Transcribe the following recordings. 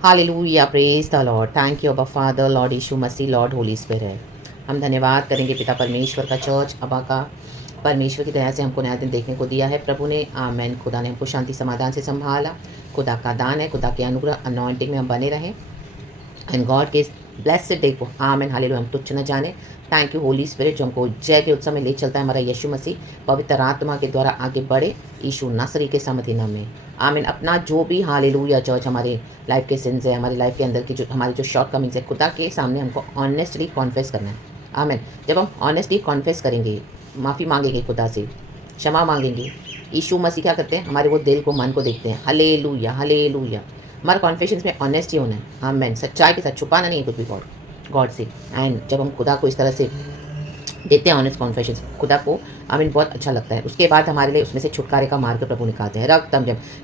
Hallelujah, praise the Lord. Thank you अबा father, Lord यीशु मसीह, Lord Holi spirit. हम धन्यवाद करेंगे पिता परमेश्वर का, चर्च अबा का, परमेश्वर की दया से हमको नया दिन देखने को दिया है प्रभु ने। आमेन। खुदा ने हमको शांति समाधान से संभाला। खुदा का दान है, खुदा के अनुग्रह अनॉइंटिंग में हम बने रहें एंड गॉड के ब्लेस्ड डे को आमेन हालेलुया हम तुच्छ न जाने। थैंक यू होली स्पिरिट जो हमको जय के उत्सव में ले चलता है। हमारा यीशु मसीह पवित्र आत्मा के द्वारा आगे बढ़े यीशु नासरी के समर्थी नाम में आमीन। अपना जो भी हालेलुया चर्च हमारे लाइफ के सिंस है, हमारी लाइफ के अंदर की जो हमारी जो शॉर्ट कमिंग्स है, खुदा के सामने हमको ऑनेस्टली कॉन्फेस करना है। आमीन। जब हम ऑनेस्टली कॉन्फेस करेंगे, माफ़ी मांगेंगे खुदा से, क्षमा मांगेंगे, यीशु मसीह क्या करते हैं, हमारे वो दिल को मन को देखते हैं। Hallelujah hallelujah. हमारे कॉन्फेशंस में ऑनेस्ट ही होना है। आमीन। सच्चाई के साथ छुपाना नहीं है कुछ भी गॉड से। एंड जब हम खुदा को इस तरह से देते हैं ऑनेस्ट कॉन्फेशंस, खुदा को आमीन बहुत अच्छा लगता है। उसके बाद हमारे लिए उसमें से छुटकारे का मार्ग प्रभु निकालते हैं। रक्त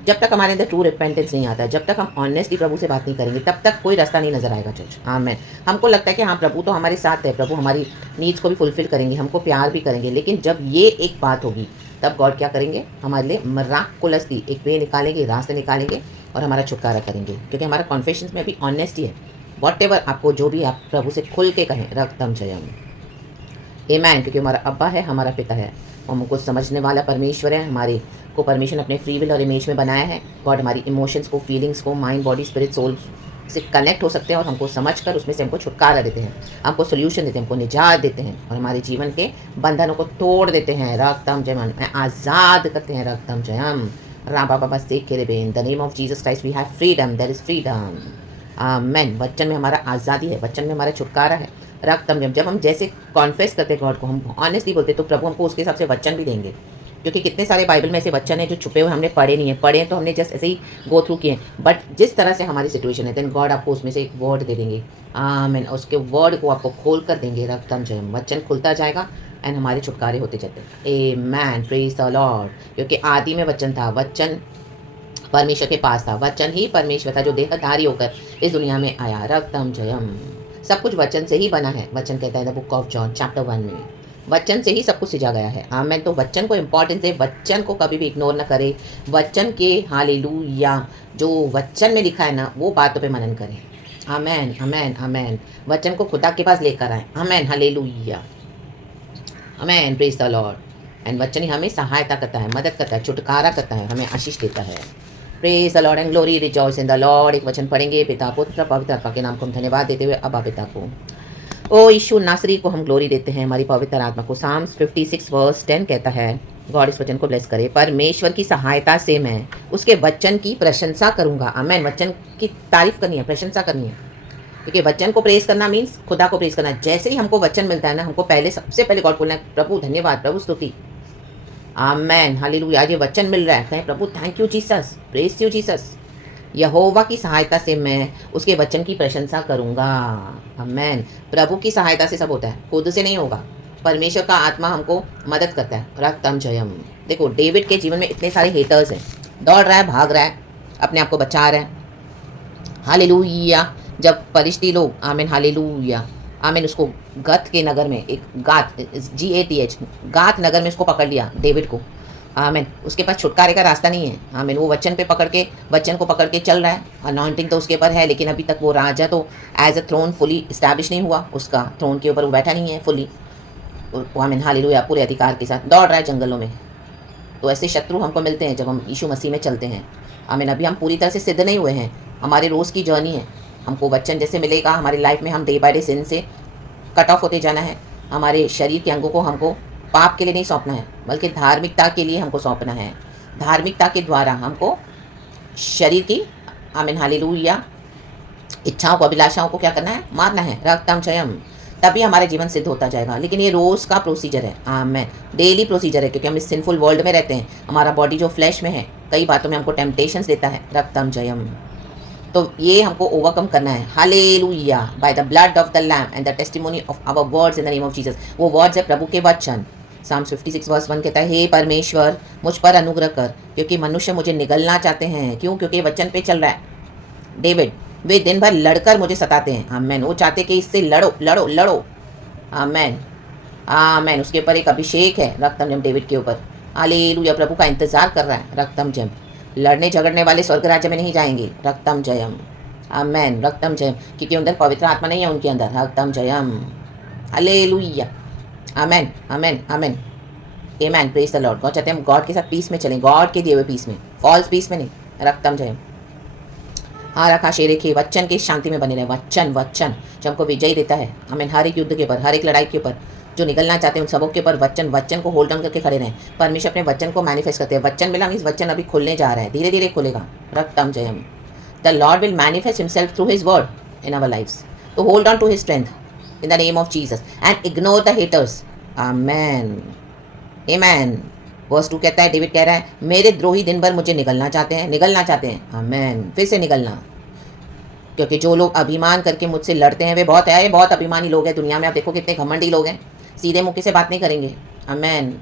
जब तक हमारे अंदर ट्रू रिपेंटेंस नहीं आता है, जब तक हम ऑनेस्टली प्रभु से बात नहीं करेंगे, तब तक कोई रास्ता नहीं नजर आएगा चर्च। आमीन। हमको लगता है कि हाँ प्रभु तो हमारे साथ है, प्रभु हमारी नीड्स को भी फुलफिल करेंगे, हमको प्यार भी करेंगे, लेकिन जब ये एक बात होगी तब गॉड क्या करेंगे, हमारे लिए मराकुलसली एक वे निकालेंगे, रास्ते निकालेंगे और हमारा छुटकारा करेंगे, क्योंकि हमारा कॉन्फेशंस में अभी ऑनेस्टी है। वॉट एवर आपको जो भी आप प्रभु से खुल के कहें, रक्तम जयम आमेन। क्योंकि हमारा अब्बा है, हमारा पिता है, हमको समझने वाला परमेश्वर है। हमारे को परमेश्वर ने अपने फ्री विल और इमेज में बनाया है। गॉड हमारी इमोशंस को, फीलिंग्स को, माइंड बॉडी स्पिरिट सोल से कनेक्ट हो सकते हैं और हमको समझकर उसमें से हमको छुटकारा देते हैं, हमको सोल्यूशन देते हैं, हमको निजात देते हैं और हमारे जीवन के बंधनों को तोड़ देते हैं। रक्तम जयम आज़ाद करते हैं। रक्तम जयम राम बाबा बस देख के रे in the name of Jesus Christ we have freedom, there is freedom. Amen. वचन में हमारा आज़ादी है, वचन में हमारा छुटकारा है। रक्तम जब हम जैसे कॉन्फेस करते हैं गॉड को, हम ऑनेस्टली बोलते तो प्रभु हमको उसके हिसाब से वचन भी देंगे। क्योंकि कितने सारे बाइबल में ऐसे वचन हैं जो छुपे हुए हमने पढ़े नहीं है, पढ़े हैं तो हमने जस्ट ऐसे ही गो थ्रू किए हैं, बट जिस तरह से हमारी सिचुएशन है देन गॉड आपको उसमें से एक वर्ड दे देंगे। आमीन। उसके वर्ड को आपको खोल कर देंगे। रक्तम जयम वचन खुलता जाएगा एंड हमारे छुटकारे होते जाते हैं। आमेन। Praise the lord. क्योंकि आदि में वचन था, वचन परमेश्वर के पास था, वचन ही परमेश्वर था जो देहधारी होकर इस दुनिया में आया। रक्तम जयम सब कुछ वचन से ही बना है। वचन कहता है the book of John chapter 1 में, वचन से ही सब कुछ सिजा गया है। आमेन। तो वचन को इम्पोर्टेंस दे, वचन को कभी भी इग्नोर ना करे, वचन के हालेलुया जो वचन में लिखा है ना वो बातों पे मनन करें। आमेन आमेन आमेन। वचन को खुदा के पास लेकर आए। Amen hallelujah amen. Praise the Lord. And वचन ही हमें सहायता करता है, मदद करता है, छुटकारा करता है, हमें आशीष देता है। Praise the Lord and glory rejoice in the Lord. एक वचन पढ़ेंगे पिता पुत्र पवित्र आत्मा के नाम को हम धन्यवाद देते हुए अब्बा पिता को, ओ यीशु नासरी को हम ग्लोरी देते हैं, हमारी पवित्र आत्मा को। साम्स 56 वर्स 10 कहता है, गॉड इस वचन को ब्लेस करे, परमेश्वर की सहायता से मैं उसके वचन की प्रशंसा करूंगा। आमेन। वचन की तारीफ करनी है, प्रशंसा करनी है, क्योंकि वचन को प्रेस करना मीन्स खुदा को प्रेस करना। जैसे ही हमको वचन मिलता है ना, हमको पहले सबसे पहले गॉड बोलना है प्रभु धन्यवाद, प्रभु स्तुति। आमेन हालेलुया। आज ये वचन मिल रहा है, कहें प्रभु thank you Jesus, praise you Jesus. यहोवा की सहायता से मैं उसके वचन की प्रशंसा करूंगा। आमेन। प्रभु की सहायता से सब होता है, खुद से नहीं होगा। परमेश्वर का आत्मा हमको मदद करता है। रक्तम जयम। देखो डेविड के जीवन में इतने सारे हेटर्स हैं, दौड़ रहा है, भाग रहा है, अपने आप को बचा रहा है। हालेलुया। जब फरिश्ती लोग आमीन हालेलुया आमीन उसको गत के नगर में, एक गात GATH गात नगर में उसको पकड़ लिया डेविड को। आमीन। उसके पास छुटकारे का रास्ता नहीं है। आमीन। वो वचन को पकड़ के चल रहा है, अनॉइंटिंग तो उसके ऊपर है, लेकिन अभी तक वो राजा तो as a throne fully establish नहीं हुआ, उसका थ्रोन के ऊपर वो बैठा नहीं है फुली। आमीन हालेलुया पूरे अधिकार के साथ दौड़ रहा है जंगलों में। तो ऐसे शत्रु हमको मिलते हैं जब हम यीशु मसीह में चलते हैं। आमीन। अभी हम पूरी तरह से सिद्ध नहीं हुए हैं, हमारे रोज़ की जर्नी है। हमको वचन जैसे मिलेगा हमारी लाइफ में, हम डे बाय डे सिन से कट ऑफ होते जाना है। हमारे शरीर के अंगों को हमको पाप के लिए नहीं सौंपना है, बल्कि धार्मिकता के लिए हमको सौंपना है। धार्मिकता के द्वारा हमको शरीर की आमीन हालेलुया इच्छाओं को, अभिलाषाओं को क्या करना है, मारना है। रक्तम जयम। तभी हमारा जीवन सिद्ध होता जाएगा। लेकिन ये रोज़ का प्रोसीजर है। आमेन। डेली प्रोसीजर है, क्योंकि हम इस सिंफुल वर्ल्ड में रहते हैं। हमारा बॉडी जो फ्लैश में है कई बातों में हमको टेम्पटेशंस देता है। रक्तम जयम। तो ये हमको ओवरकम करना है। Hallelujah. By the blood of the lamb and the testimony of our words in the name of Jesus. वो वर्ड्स है प्रभु के वचन। साम्स 56 वर्स 1 कहता है, हे परमेश्वर मुझ पर अनुग्रह कर, क्योंकि मनुष्य मुझे निगलना चाहते हैं। क्यों? क्योंकि वचन पे चल रहा है डेविड। वे दिन भर लड़कर मुझे सताते हैं। आमेन। वो चाहते कि इससे लड़ो लड़ो लड़ो। आमेन आमेन। उसके ऊपर एक अभिषेक है रक्तम जम डेविड के ऊपर। हालेलुया। प्रभु का इंतजार कर रहा है। रक्तम जम। लड़ने झगड़ने वाले स्वर्ग राज्य में नहीं जाएंगे। रक्तम जयम। आमेन, रक्तम जयम, क्योंकि अंदर पवित्र आत्मा नहीं है उनके अंदर, रक्तम जयम, हालेलुया, आमेन, आमेन, आमेन, आमेन, प्रेज द लॉर्ड। गॉड चाहते हैं हम गॉड के साथ पीस में चलें, गॉड के दिए हुए पीस में, फॉल्स पीस में नहीं, रक्तम जयम। हाँ रखा शेरे के वचन की शांति में बने रहे, वचन वचन जो हमको विजय देता है, हमें हर एक युद्ध के ऊपर, हर एक लड़ाई के ऊपर जो निकलना चाहते हैं उन सबों के ऊपर वचन वचन को होल्ड ऑन करके खड़े रहें। परमेश्वर अपने वचन को मैनिफेस्ट करते हैं, वचन मिला मीन्स वचन अभी खुलने जा रहा है, धीरे धीरे खुलेगा, रक्तम जयम। The Lord will manifest himself through his word in our lives, तो hold on to his strength in the name of Jesus and ignore the haters, आमेन, आमेन। वर्स 2 कहता है, डेविड कह रहा है, मेरे द्रोही दिन भर मुझे निगलना चाहते हैं, आमेन, फिर से निगलना, क्योंकि जो लोग अभिमान करके मुझसे लड़ते हैं वे बहुत है, बहुत अभिमानी लोग हैं दुनिया में। आप देखो कितने घमंडी लोग हैं, सीधे मुख से बात नहीं करेंगे, आमेन,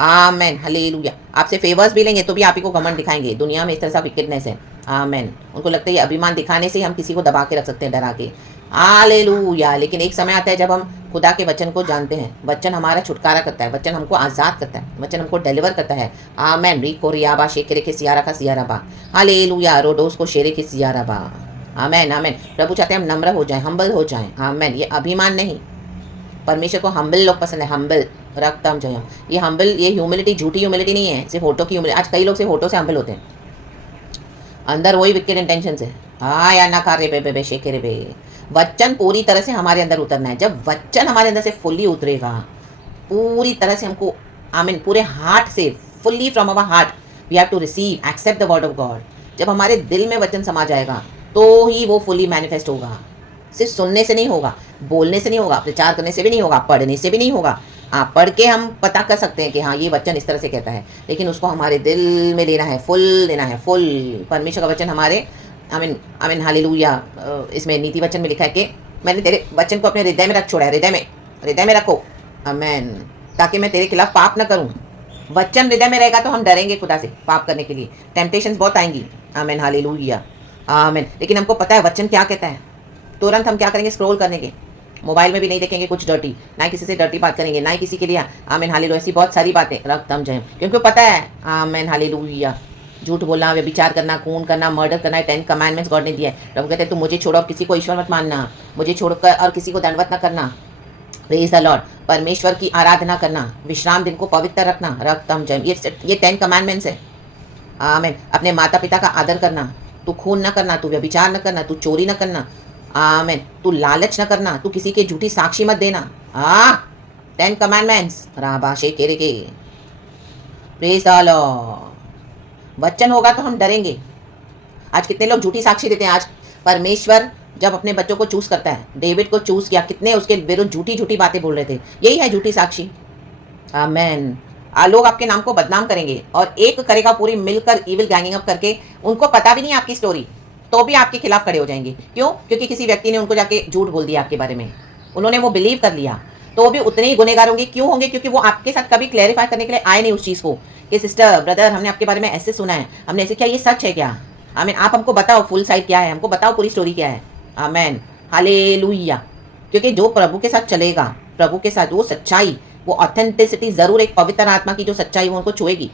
आमेन, हालेलुया। आपसे फेवर्स भी लेंगे तो भी आप ही को घमंड दिखाएंगे, दुनिया में इस तरह सा विकेटनेस है, आमेन। उनको लगता है ये अभिमान दिखाने से हम किसी को दबा के रख सकते हैं, डरा के, हालेलुया। लेकिन एक समय आता है जब हम खुदा के वचन को जानते हैं, वचन हमारा छुटकारा करता है, वचन हमको आज़ाद करता है, वचन हमको डिलीवर करता है, आमेन। रिको रियाबा शेकरे के सियारा का सियाराबा, हालेलुया, रोडोस को शेरे के सियाराबा, आमेन, आमेन। प्रभु चाहते हैं हम नम्र हो जाएं, हम्बल हो जाएं, आमेन। ये अभिमान नहीं, परमेश्वर को हम्बल लोग पसंद है, हम्बल, रक्तम जयम। ये हम्बल, ये ह्यूमिलिटी झूठी ह्यूमिलिटी नहीं है, सिर्फ होटो की ह्यूमिलिटी। आज कई लोग सिर्फ होटो से हम्बल होते हैं, अंदर वही विकेट इंटेंशन से, हाँ या ना खा रे बे शेखे रे बे। वचन पूरी तरह से हमारे अंदर उतरना है, जब वचन हमारे अंदर से फुल्ली उतरेगा, पूरी तरह से हमको, आमीन, पूरे हार्ट से, fully from our heart we have to receive accept the word of God. जब हमारे दिल में वचन समा जाएगा तो ही वो फुली मैनिफेस्ट होगा, सिर्फ सुनने से नहीं होगा, बोलने से नहीं होगा, प्रचार करने से भी नहीं होगा, पढ़ने से भी नहीं होगा। हाँ, पढ़ के हम पता कर सकते हैं कि हाँ ये वचन इस तरह से कहता है, लेकिन उसको हमारे दिल में लेना है, फुल लेना है, फुल। परमेश्वर का वचन हमारे, आमीन, आमीन, हालेलुया। इसमें नीति वचन में लिखा है कि मैंने तेरे वचन को अपने हृदय में रख छोड़ा है, हृदय में रखो, आमीन, ताकि मैं तेरे खिलाफ पाप न करूँ। वचन हृदय में रहेगा तो हम डरेंगे खुदा से पाप करने के लिए, टेम्पटेशंस बहुत आएंगी, आमीन, हालेलुया, आमीन। लेकिन हमको पता है वचन क्या कहता है, तुरंत हम क्या करेंगे, स्क्रॉल करने के, मोबाइल में भी नहीं देखेंगे कुछ डर्टी, ना किसी से डर्टी बात करेंगे, ना किसी के लिए, आमीन, हालेलुया, ऐसी बहुत सारी बातें, रक्तम जयम, क्योंकि पता है, आमीन, हालेलुया। झूठ बोलना, व्यभिचार करना, खून करना, मर्डर करना, 10 कमांडमेंट्स गॉड ने दिया है। प्रभु कहते हैं तुम मुझे छोड़ो, किसी को ईश्वर मत मानना, मुझे छोड़कर और किसी को दंडवत न करना, प्रेज द लॉर्ड, परमेश्वर की आराधना करना, विश्राम दिन को पवित्र रखना, रक्तम जयम, ये 10 कमांडमेंट्स है, आमीन। अपने माता पिता का आदर करना, तू खून न करना, तू व्यभिचार न करना, तू चोरी न करना, आमीन, तू लालच न करना, तू किसी के झूठी साक्षी मत देना, 10 कमांडमेंट्स, राबाशे केरे के, प्रेज द लॉर्ड। वचन होगा तो हम डरेंगे। आज कितने लोग झूठी साक्षी देते हैं। आज परमेश्वर जब अपने बच्चों को चूज करता है, डेविड को चूज किया, कितने उसके विरुद्ध झूठी झूठी बातें बोल रहे थे, यही है झूठी साक्षी, आमीन। लोग आपके नाम को बदनाम करेंगे और एक करेगा पूरी मिलकर इविल गैंगिंग अप करके, उनको पता भी नहीं आपकी स्टोरी, तो भी आपके खिलाफ खड़े हो जाएंगे। क्यों? क्योंकि किसी व्यक्ति ने उनको जाके झूठ बोल दिया आपके बारे में, उन्होंने वो बिलीव कर लिया, तो भी उतने ही गुनहगार होंगे। क्यों होंगे? क्योंकि वो आपके साथ कभी क्लैरिफाई करने के लिए आए नहीं उस चीज़ को कि सिस्टर ब्रदर हमने आपके बारे में ऐसे सुना है, हमने ऐसे, क्या ये सच है क्या? आमीन, आप हमको बताओ फुल साइड क्या है, हमको बताओ पूरी स्टोरी क्या है, आमीन, हालेलुया। क्योंकि जो प्रभु के साथ चलेगा, प्रभु के साथ, वो सच्चाई, वो ऑथेंटिसिटी जरूर एक पवित्र आत्मा की जो सच्चाई वो उनको छुएगी,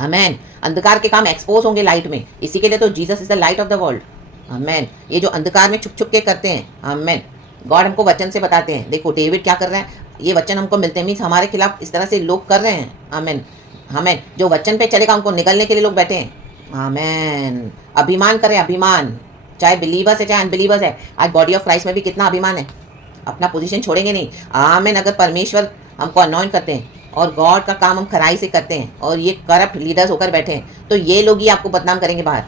आमीन। अंधकार के काम एक्सपोज होंगे लाइट में, इसी के लिए तो Jesus is the light of the world, आमीन। ये जो अंधकार में छुप छुप के करते हैं, आमीन, गॉड हमको वचन से बताते हैं। देखो डेविड क्या कर रहे हैं, ये वचन हमको मिलते हैं, मीन्स हमारे खिलाफ इस तरह से लोग कर रहे हैं, आमीन, आमीन। जो वचन पे चलेगा उनको निगलने के लिए लोग बैठे हैं, आमीन। अभिमान करें, अभिमान, चाहे बिलीवर्स है चाहे अनबिलीवर्स है। आज बॉडी ऑफ क्राइस्ट में भी कितना अभिमान है, अपना पोजीशन छोड़ेंगे नहीं, आमीन। अगर परमेश्वर हमको अनॉइंट करते हैं और गॉड का काम हम खराई से करते हैं और ये करप्ट लीडर्स होकर बैठे हैं, तो ये लोग ही आपको बदनाम करेंगे बाहर,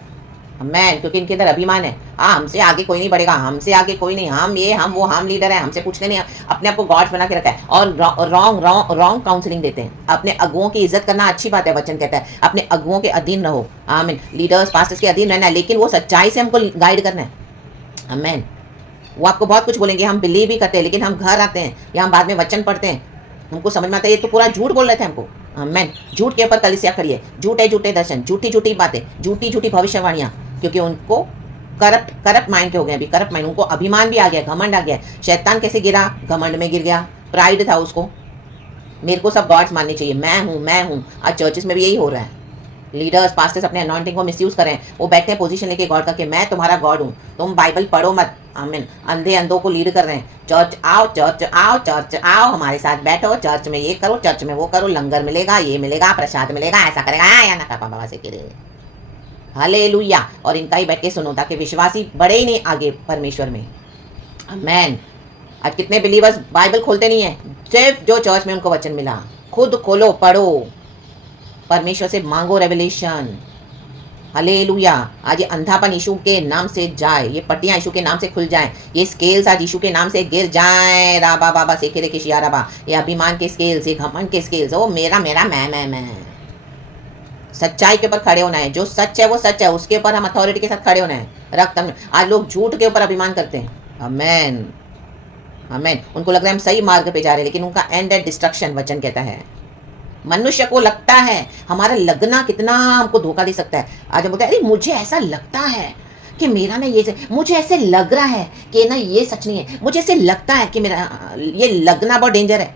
आमीन, क्योंकि इनके अंदर अभिमान है। हमसे आगे कोई नहीं बढ़ेगा, हमसे आगे कोई नहीं, हम ये हम वो, हम लीडर है, हमसे पूछने नहीं, अपने आप को गॉड्स बना के रखा है और रॉन्ग काउंसलिंग देते हैं। अपने अगुओं की इज्जत करना अच्छी बात है, वचन कहता है अपने अगुओं के अधीन रहो, आमीन। लीडर्स पास्टर्स के अधीन रहना है, लेकिन वो सच्चाई से हमको गाइड करना है, आमीन। वो आपको बहुत कुछ बोलेंगे, हम बिलीव भी करते हैं, लेकिन हम घर आते हैं या हम बाद में वचन पढ़ते हैं, हमको समझ में आता है ये तो पूरा झूठ बोल रहे थे हमको, आमीन। झूठ के ऊपर कलीसिया खड़ी है, झूठे झूठे दर्शन, झूठी झूठी बातें, झूठी झूठी भविष्यवाणियाँ, क्योंकि उनको करप्ट माइंड के हो गए, अभी करप्ट माइंड, उनको अभिमान भी आ गया, घमंड आ गया। शैतान कैसे गिरा? घमंड में गिर गया, प्राइड था उसको, मेरे को सब गॉड्स मानने चाहिए, मैं हूँ। आज चर्चेस में भी यही हो रहा है, लीडर्स पास्टर्स अपने अनॉइंटिंग को मिसयूज करें, वो बैठते हैं पोजीशन लेके गॉड का कि मैं तुम्हारा गॉड हूँ, तुम बाइबल पढ़ो मत। आमीन। अंधे अंधों को लीड कर रहे हैं, चर्च आओ चर्च आओ चर्च आओ, हमारे साथ बैठो, चर्च में ये करो चर्च में वो करो, लंगर मिलेगा ये मिलेगा प्रसाद मिलेगा ऐसा करेगा या ना पापा बाबा से करे। हालेलुया। और इनका ही बैठ के सुनो ताकि विश्वासी बढ़े ही नहीं आगे परमेश्वर में। आमेन। आज कितने बिलीवर्स बाइबल खोलते नहीं है, सिर्फ जो चर्च में उनको वचन मिला। खुद खोलो पढ़ो, परमेश्वर से मांगो रेवलेशन। हालेलुया। आज ये अंधापन यीशु के नाम से जाए, ये पट्टियां यीशु के नाम से खुल जाएं, ये स्केल्स आज यीशु के नाम से गिर जाएं। राबा बाबा से खेरे के शिया राबा, ये अभिमान के स्केल्स, ये घमंड के स्केल्स, ओ मेरा मेरा मैं। सच्चाई के ऊपर खड़े होना है, जो सच है वो सच है, उसके ऊपर हम अथॉरिटी के साथ खड़े होना है। रक्त आज लोग झूठ के ऊपर अभिमान करते हैं। आमेन आमेन। उनको लग रहा है हम सही मार्ग पे जा रहे हैं, लेकिन उनका एंड है डिस्ट्रक्शन। वचन कहता है मनुष्य को लगता है, हमारा लगना कितना हमको धोखा दे सकता है। आज हम बोलते हैं अरे मुझे ऐसा लगता है कि मेरा ना ये, मुझे ऐसे लग रहा है कि ना ये सच नहीं है, मुझे ऐसे लगता है कि मेरा ये लगना बहुत डेंजर है।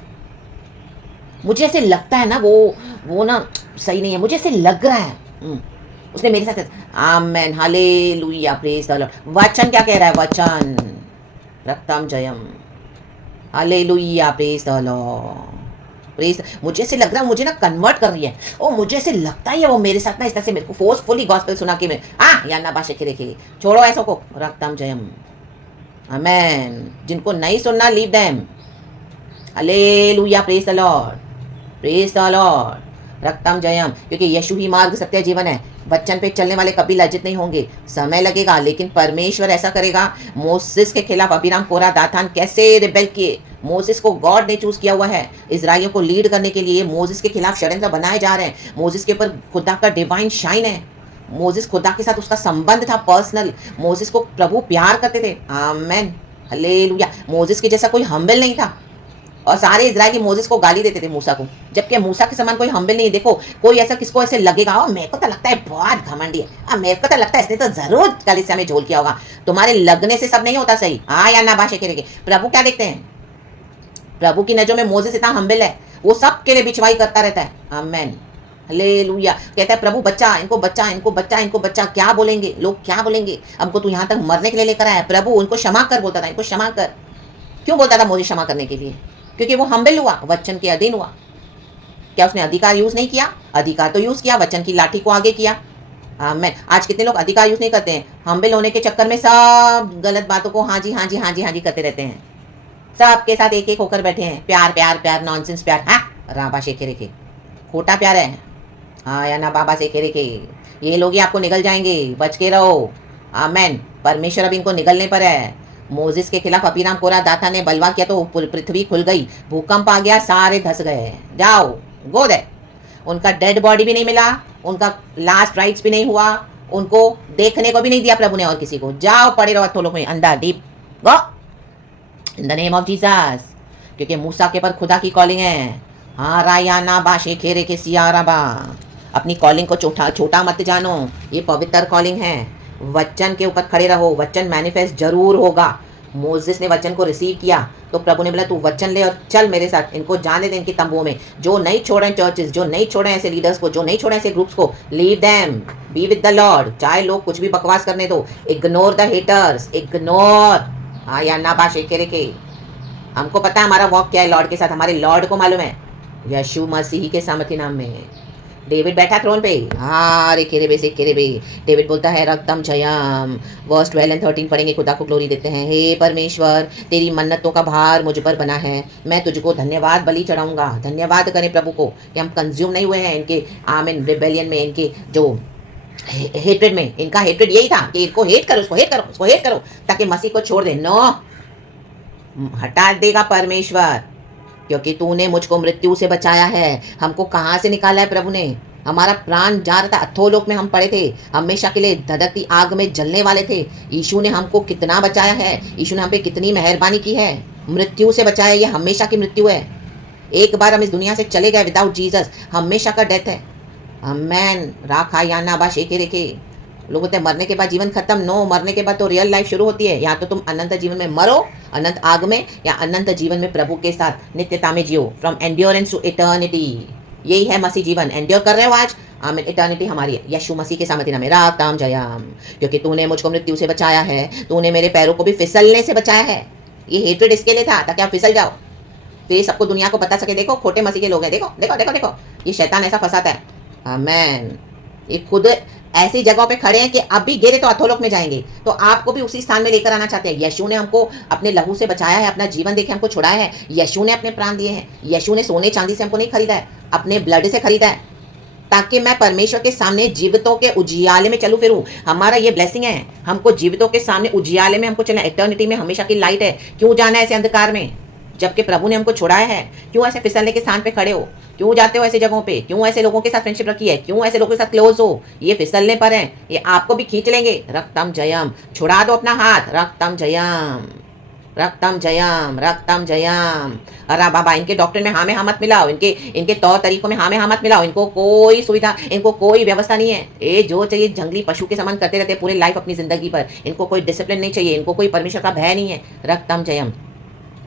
मुझे ऐसे लगता है ना वो ना सही नहीं है, मुझे ऐसे लग रहा है। उसने मेरे साथ। आमेन हालेलुया प्रेज द लॉर्ड। वचन क्या कह रहा है? वचन रक्तम जयम। हालेलुया प्रेज द लॉर्ड। प्रेज। मुझे ऐसे लग रहा है, मुझे ना कन्वर्ट कर रही है, ओ मुझे ऐसे लगता है वो मेरे साथ ना इस तरह से मेरे को फोर्सफुली गॉस्पेल सुना के या ना बाशे के रेखे छोड़ो ऐसा को। रक्तम जयम। आमेन। जिनको नहीं सुनना लीव देम। हालेलुया praise the Lord praise the Lord. रक्तम जयम। क्योंकि यीशु ही मार्ग सत्य जीवन है। वचन पे चलने वाले कभी लज्जित नहीं होंगे। समय लगेगा लेकिन परमेश्वर ऐसा करेगा। मोसेस के खिलाफ अबीराम कोरा दातान कैसे रिबेल किए। मोसेस को गॉड ने चूज किया हुआ है इजराइलियों को लीड करने के लिए। मोसेस के खिलाफ षड्यंत्र बनाए जा रहे हैं। मोसेस के ऊपर खुदा का डिवाइन शाइन है। मोसेस खुदा के साथ उसका संबंध था पर्सनल। मोसेस को प्रभु प्यार करते थे। Amen hallelujah. मोसेस के जैसा कोई हम्बल नहीं था और सारे इजराइली मोसेस को गाली देते थे मूसा को, जबकि मूसा के समान कोई हम्बल नहीं। देखो कोई ऐसा किसको ऐसे लगेगा मेरे को तो लगता है बहुत घमंडी है, मेरे को तो लगता है इसने तो जरूर कलीसिया में झोल किया होगा। तुम्हारे लगने से सब नहीं होता सही। या ना भाषा के। प्रभु क्या देखते हैं? प्रभु की नजरों में मोसेस इतना हम्बल है, वो सबके लिए बिछवाई करता रहता है। Amen hallelujah. कहता है प्रभु बच्चा इनको, बच्चा इनको, बच्चा इनको, बच्चा। क्या बोलेंगे लोग, क्या बोलेंगे? हमको तू यहाँ तक मरने के लिए लेकर आया। प्रभु उनको क्षमा कर बोलता था, इनको क्षमा कर। क्यों बोलता था मोसेस क्षमा करने के लिए? क्योंकि वो हम्बल हुआ, वचन के अधीन हुआ। क्या उसने अधिकार यूज नहीं किया? अधिकार तो यूज किया, वचन की लाठी को आगे किया। आमेन। आज कितने लोग अधिकार यूज नहीं करते हैं, हम्बल होने के चक्कर में सब गलत बातों को हाँ जी हाँ जी हाँ जी हाँ जी करते रहते हैं। सबके साथ एक एक होकर बैठे हैं। प्यार प्यार प्यार नॉनसेंस प्यार। राबा शेखे रेखे खोटा प्यार है। या ना बाबा शेखे रेखे। ये लोग ही आपको निगल जाएंगे, बच के रहो। आमेन। परमेश्वर अब इनको निगलने पर है। मोसेस के खिलाफ अबीराम कोरा दाता ने बलवा किया तो पृथ्वी खुल गई, भूकंप आ गया, सारे धस गए। जाओ गो दे। उनका डेड बॉडी भी नहीं मिला, उनका लास्ट राइट्स भी नहीं हुआ, उनको देखने को भी नहीं दिया प्रभु ने और किसी को। जाओ पड़े रहो थोलों में अंदर deep go in the name of Jesus. क्योंकि मूसा के पर खुदा की कॉलिंग है। रायाना बाशे खेरे के सियाराबा। अपनी कॉलिंग को छोटा मत जानो, ये पवित्र कॉलिंग है। वचन के ऊपर खड़े रहो, वचन मैनिफेस्ट जरूर होगा। मोसेस ने वचन को रिसीव किया तो प्रभु ने बोला तू वचन ले और चल मेरे साथ, इनको जाने दे इनकी तंबुओं में। जो नहीं छोड़े चर्चेस, जो नहीं छोड़े ऐसे लीडर्स को, जो नहीं छोड़े ऐसे ग्रुप्स को, leave them, be with the Lord. चाहे लोग कुछ भी बकवास करने दो, इग्नोर द हेटर्स, इग्नोर। या ना बाशे के के। हमको पता है हमारा वॉक क्या है लॉर्ड के साथ, हमारे लॉर्ड को मालूम है। यीशु मसीह के सामर्थी नाम में डेविड बैठा थ्रोन पे। रे केरे से केरे बे। डेविड बोलता है रक्तम जयम। वर्स 12 और 13 पढ़ेंगे, खुदा को ग्लोरी देते हैं। हे परमेश्वर तेरी मन्नतों का भार मुझ पर बना है, मैं तुझको धन्यवाद बलि चढ़ाऊंगा। धन्यवाद करें प्रभु को कि हम कंज्यूम नहीं हुए हैं इनके आमीन रिबेलियन में, इनके जो हेट्रेड में। इनका हेट्रेड यही था कि इनको हेट करो, उसको हेट करो, उसको हेट करो, ताकि मसीह को छोड़ दे। नो, हटा देगा परमेश्वर, क्योंकि तूने मुझको मृत्यु से बचाया है। हमको कहाँ से निकाला है प्रभु ने? हमारा प्राण जा रहा था, अथोलोक में हम पड़े थे, हमेशा के लिए धधकती आग में जलने वाले थे। यीशु ने हमको कितना बचाया है, यीशु ने हम पे कितनी मेहरबानी की है। मृत्यु से बचाया, ये हमेशा की मृत्यु है। एक बार हम इस दुनिया से चले गए विदाउट जीसस, हमेशा का डेथ है। आमेन। राखा याना बा शेखे रेखे। लोग बोलते हैं मरने के बाद जीवन खत्म। नो, मरने के बाद तो रियल लाइफ शुरू होती है। या तो तुम अनंत जीवन में मरो, अनंत आग में, या अनंत जीवन में प्रभु के साथ नित्यता में जियो, फ्रॉम एंड्योरेंस टू इटर्निटी। यही है मसीह जीवन। एंड्योर कर रहे हो आज, आमीन। इटर्निटी हमारी है यीशु मसीह के सामर्थ्य में। राताम जयाम, क्योंकि तूने मुझको मृत्यु से बचाया है, तूने मेरे पैरों को भी फिसलने से बचाया है। ये हेट्रेड इसके लिए था ताकि आप फिसल जाओ, फिर सबको दुनिया को बता सके, देखो खोटे मसीह के लोग हैं, देखो देखो देखो देखो, ये शैतान ऐसा फंसाता है। आमेन। ये खुद ऐसी जगहों पे खड़े हैं कि अभी गिरे तो अधोलोक में जाएंगे, तो आपको भी उसी स्थान में लेकर आना चाहते हैं। यीशु ने हमको अपने लहू से बचाया है, अपना जीवन देके हमको छुड़ाया है। यीशु ने अपने प्राण दिए हैं। यीशु ने सोने चांदी से हमको नहीं खरीदा है, अपने ब्लड से खरीदा है, ताकि मैं परमेश्वर के सामने जीवितों के उजियाले में चलूं फिरूं। हमारा ये ब्लेसिंग है, हमको जीवितों के सामने उजियाले में हमको चलना। इटर्निटी में हमेशा की लाइट है। क्यों जाना है ऐसे अंधकार में, जबकि प्रभु ने हमको छुड़ाया है? क्यों ऐसे फिसलने के स्थान पे खड़े हो? क्यों जाते हो ऐसे जगहों पे? क्यों ऐसे लोगों के साथ फ्रेंडशिप रखी है? क्यों ऐसे लोगों के साथ क्लोज हो? ये फिसलने पर हैं, ये आपको भी खींच लेंगे। रक्तम जयम, छुड़ा दो अपना हाथ। रक्तम जयम, रक्तम जयम, रक्तम जयम। अरे बाबा, इनके डॉक्टर में हाँ में हाँ मत मिलाओ, इनके तौर तरीकों में हाँ में हाँ मत मिलाओ। इनको कोई सुविधा, इनको कोई व्यवस्था नहीं है। ये जो चाहिए जंगली पशु के समान करते रहते हैं पूरे लाइफ अपनी जिंदगी पर। इनको कोई डिसिप्लिन नहीं चाहिए, इनको कोई परमेश्वर का भय नहीं है। रक्तम जयम।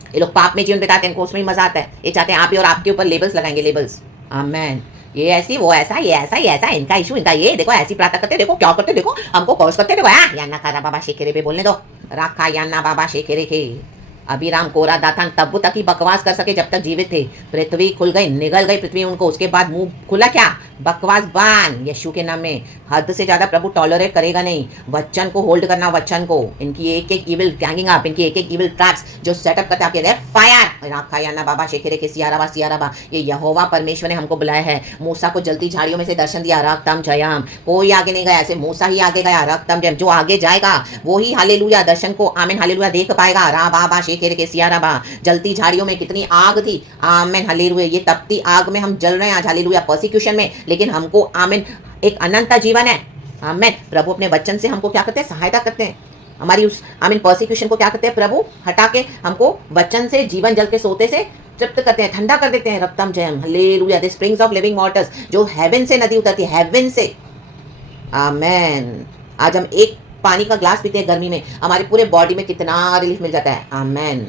ये लोग पाप में जीवन बिताते हैं, इनको उसमें ही मजा आता है। ये चाहते हैं आप ही और आपके ऊपर लेबल्स लगाएंगे, लेबल्स। आमेन। ये ऐसी, वो ऐसा, ये ऐसा, ये ऐसा, इनका इशू, इनका ये, देखो ऐसी प्रार्थना करते, देखो क्या करते, देखो हमको कॉर्स करते, देखो याना खारा बाबा शेखेरे पे बोलने दो। राखा याना बाबा शेखेरे के। अभिराम कोरा दातान तब तक ही बकवास कर सके जब तक जीवित थे। पृथ्वी खुल गई, निगल गई पृथ्वी उनको। उसके बाद मुंह खुला क्या? बकवास बान। यीशु के नाम में हद से ज्यादा प्रभु टॉलरेट करेगा नहीं। वचन को होल्ड करना, वचन को। इनकी एक एक इविल गैंगिंग अप, इनकी एक एक इविल ट्रैप्स जो सेटअप करते आपके फायर। राखा याना बाबा शेखेरे के सियाराबा सियाराबा। ये यहोवा परमेश्वर ने हमको बुलाया है। मूसा को जलती झाड़ियों में से दर्शन दिया। रक्तम जयम। कोई आगे नहीं गया, ऐसे मूसा ही आगे गया। रक्तम जयम। जो आगे जाएगा वो ही हालेलुया दर्शन को, आमीन हालेलुया, देख पाएगा। रा बाबा शेखेरे के सियाराबा। जलती झाड़ियों में कितनी आग थी, आमीन हालेलुया। ये तपती आग में हम जल रहे हैं आज, हालेलुया, परसिक्यूशन में, लेकिन हमको आमीन एक अनंत जीवन है। आमीन। प्रभु अपने वचन से हमको क्या करते हैं? सहायता करते हैं। हमारी उस आमीन परसिक्यूशन को क्या करते हैं? प्रभु हटा के हमको वचन से, जीवन जल के सोते से तृप्त करते हैं, ठंडा कर देते हैं। रक्तम जयम, हालेलुया। The springs of living waters, जो हेवन से नदी उतरती है, हेवन से। आमीन। आज हम एक पानी का ग्लास पीते हैं गर्मी में, हमारे पूरे बॉडी में कितना रिलीफ मिल जाता है। आमीन।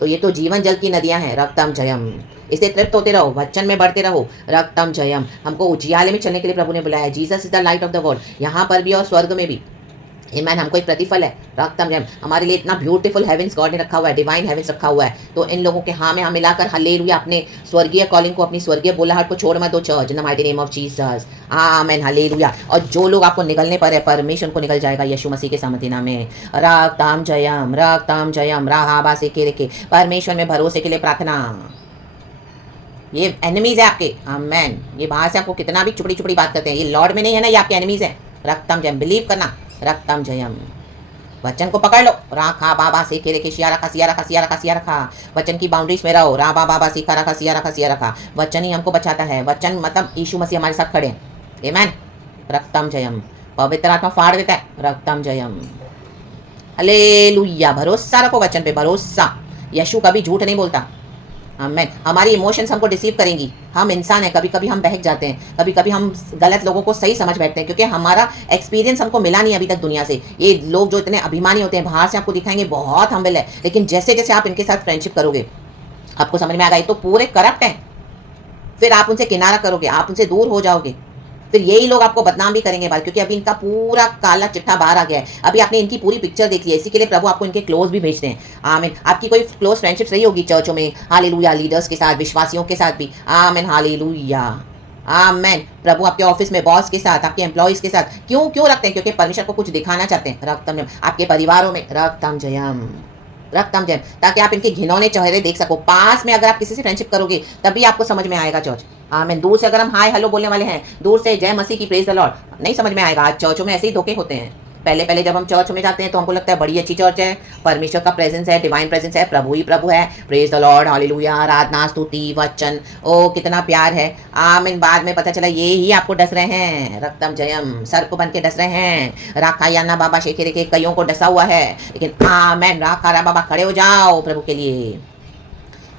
तो ये तो जीवन जल की नदियां हैं। रक्तम जयम। इससे तृप्त होते रहो, वचन में बढ़ते रहो। रक्तम जयम। हमको उजियाले में चलने के लिए प्रभु ने बुलाया है। Jesus is the light of the world, यहाँ पर भी और स्वर्ग में भी। आमेन। हमको एक प्रतिफल है। रक्तम जयम। हमारे लिए इतना ब्यूटीफुल हेवेंस गॉड ने रखा हुआ है, डिवाइन हेवेंस रखा हुआ है। तो इन लोगों के हाँ में हाँ मिलाकर हालेलुया अपने स्वर्गीय कॉलिंग को, अपनी स्वर्गीय बोलाहट को छोड़ मत दो church, in the mighty name of Jesus. Amen hallelujah. और जो लोग आपको निकलने पर है, परमेश्वर को निकल जाएगा यीशु मसीह के सामर्थ्य नाम में। रक्तम जयम, रक्तम जयम। राहाबा से के परमेश्वर में भरोसे के लिए प्रार्थना। ये एनिमीज है आपके। आमेन। ये बाहर से आपको कितना भी चुपड़ी चुपड़ी बात करते हैं, ये लॉर्ड में नहीं है ना, ये आपके एनिमीज है। रक्तम जयम, बिलीव करना। रक्तम जयम। वचन को पकड़ लो। राखा बाबा सीखे रेखे सिया रखा सिया रखा सिया रखा सिया रखा। वचन की बाउंड्रीज में रहो। राबा बाबा सीखा रखा सिया रखा सिया रखा। वचन ही हमको बचाता है। वचन मतलब यीशु मसीह हमारे साथ खड़े हैं। आमेन। रक्तम जयम। पवित्र आत्मा फाड़ देता है। रक्तम जयम। हालेलुया। भरोसा रखो वचन पे, भरोसा। यीशु कभी झूठ नहीं बोलता। आमेन। हमारी इमोशंस हमको डिसीव करेंगी। हम इंसान हैं, कभी कभी हम बहक जाते हैं, कभी कभी हम गलत लोगों को सही समझ बैठते हैं, क्योंकि हमारा एक्सपीरियंस हमको मिला नहीं अभी तक दुनिया से। ये लोग जो इतने अभिमानी होते हैं, बाहर से आपको दिखाएंगे बहुत हम्बल है, लेकिन जैसे जैसे आप इनके साथ फ्रेंडशिप करोगे आपको समझ में आएगा ये तो पूरे करप्ट हैं। फिर आप उनसे किनारा करोगे, आप उनसे दूर हो जाओगे, फिर यही लोग आपको बदनाम भी करेंगे बाहर, क्योंकि अभी इनका पूरा काला चिट्ठा बाहर आ गया है। अभी आपने इनकी पूरी पिक्चर देख ली है, इसी के लिए प्रभु आपको इनके क्लोज भी भेजते हैं। आमीन। आपकी कोई क्लोज फ्रेंडशिप रही होगी चर्चों में, हालेलुया, लीडर्स के साथ, विश्वासियों के साथ भी। आमीन हालेलुया। आमीन। प्रभु आपके ऑफिस में बॉस के साथ, आपके एम्प्लॉयज के साथ क्यों रखते हैं? क्योंकि परमेश्वर को कुछ दिखाना चाहते हैं। रक्तम जयम। आपके परिवारों में रक्तम जयम, रक्तम जयम, ताकि आप इनके घिनौने चेहरे देख सको। पास में अगर आप किसी से फ्रेंडशिप करोगे तभी आपको समझ में आएगा चर्च। आमीन। दूर से अगर हम हाय हेलो बोलने वाले हैं, दूर से जय मसीह की प्रेज द लॉर्ड, नहीं समझ में आएगा। आज चर्चों में ऐसे ही धोखे होते हैं। पहले जब हम चर्च में जाते हैं तो हमको लगता है बड़ी अच्छी चर्च है, परमेश्वर का प्रेजेंस है, डिवाइन प्रेजेंस है, प्रभु ही प्रभु है, प्रेज द लॉर्ड, हालेलुया, आराधना, स्तुति, वचन, ओ कितना प्यार है। आमीन। बाद में पता चला ये ही आपको डस रहे हैं। रक्तम जयम। सर्प बन के डस रहे हैं। राखा याना बाबा शेखे रेखे कईयों को डसा हुआ है, लेकिन आमीन। राखा रा बाबा, खड़े हो जाओ प्रभु के लिए।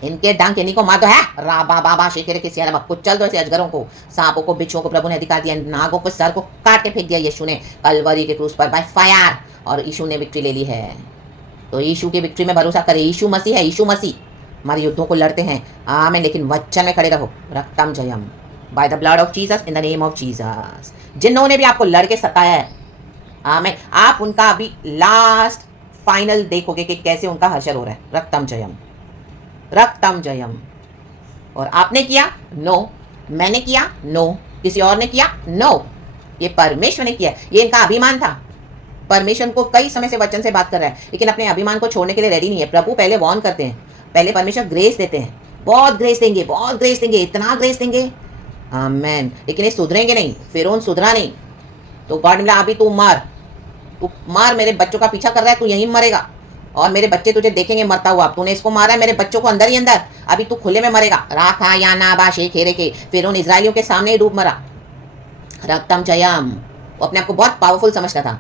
इनके डंक इन्हीं को मार दो है। राबा बाबा शेखेर के सियारा कुछ चल दो ऐसे अजगरों को, सांपों को, बिच्छुओं को प्रभु ने अधिकार दिया, नागों को, सर को काट के फेंक दिया यीशु ने कलवरी के क्रूस पर बाय फायर, और यीशु ने विक्ट्री ले ली है। तो यीशु की विक्ट्री में भरोसा करे। यीशु मसीह है, यीशु मसीह। हमारे युद्धों को लड़ते हैं आमेन, लेकिन वचन में खड़े रहो। रक्तम जयम by the blood of Jesus in the name of Jesus. जिन्होंने भी आपको लड़ के सताया है आमेन, आप उनका अभी लास्ट फाइनल देखोगे कि कैसे उनका हशर हो रहा है। रक्तम जयम, रक्तम जयम। और आपने किया नो, मैंने किया नो, किसी और ने किया नो, ये परमेश्वर ने किया। ये इनका अभिमान था। परमेश्वर को कई समय से वचन से बात कर रहा है, लेकिन अपने अभिमान को छोड़ने के लिए रेडी नहीं है। प्रभु पहले वॉर्न करते हैं, पहले परमेश्वर ग्रेस देते हैं, बहुत ग्रेस देंगे, बहुत ग्रेस देंगे, इतना ग्रेस देंगे आमेन, लेकिन ये सुधरेंगे नहीं। फिरौन सुधरा नहीं तो गॉड ने बोला अभी तू मार, तू मार, मेरे बच्चों का पीछा कर रहा है, तू यहीं मरेगा और मेरे बच्चे तुझे देखेंगे मरता हुआ। तूने इसको मारा है, मेरे बच्चों को अंदर ही अंदर, अभी तू खुले में मरेगा। राखा या नाबा शेखेरे के फिरौन इजराइलियों के सामने ही डूब मरा। रक्तम जयम। वो अपने आप को बहुत पावरफुल समझता था।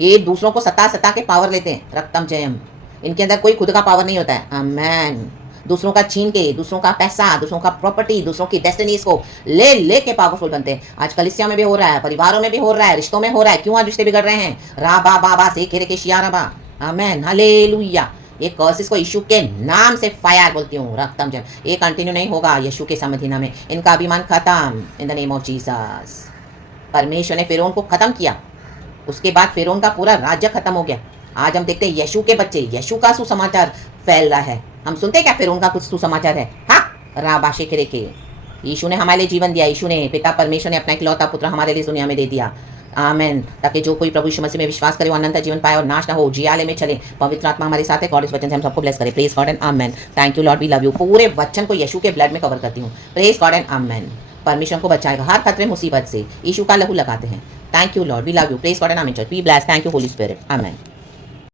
ये दूसरों को सता सता के पावर लेते हैं। रक्तम जयम। इनके अंदर कोई खुद का पावर नहीं होता है। आमेन। दूसरों का छीन के, दूसरों का पैसा, दूसरों का प्रॉपर्टी, दूसरों की डेस्टिनीज को ले ले के पावरफुल बनते हैं। आज कलिसिया में भी हो रहा है, परिवारों में भी हो रहा है, रिश्तों में हो रहा है। क्यों आज रिश्ते बिगड़ रहे हैं? राबा बाबा से खेरे के शिया रबा। आमेन, हालेलुया। ये कर्सेस को यीशु के नाम से फायर बोलती हूँ। रक्तम जयम। ये कंटिन्यू नहीं होगा यीशु के समझीना में। इनका अभिमान खत्म इन द नेम ऑफ जीसस। परमेश्वर ने फिरौन को खत्म किया, उसके बाद फिरौन का पूरा राज्य खत्म हो गया। आज हम देखते हैं यीशु के बच्चे, यीशु का सुसमाचार फैल रहा है। हम सुनते हैं क्या फिरौन का कुछ सुसमाचार है? हाँ, राबाशे करे के यीशु ने हमारे लिए जीवन दिया। यीशु ने, पिता परमेश्वर ने अपना इकलौता पुत्र हमारे लिए दुनिया में दे दिया। आमेन। ताकि जो कोई प्रभु यीशु मसीह में विश्वास करे वो अनंत जीवन पाए और नाश ना हो, जियाले में चले। पवित्र आत्मा हमारे साथ है। गॉड इस वचन से हम सबको ब्लेस करे। Praise God and amen. Thank you Lord, we love you. पूरे वचन को यीशु के ब्लड में कवर करती हूँ। प्रेज गॉड एंड आमेन। परमेश्वर को बचाएगा हर खतरे मुसीबत से। यीशु का लहू लगाते हैं। Thank you Lord, we love you. Praise God and amen. Church be blessed. Thank you Holy Spirit. Amen.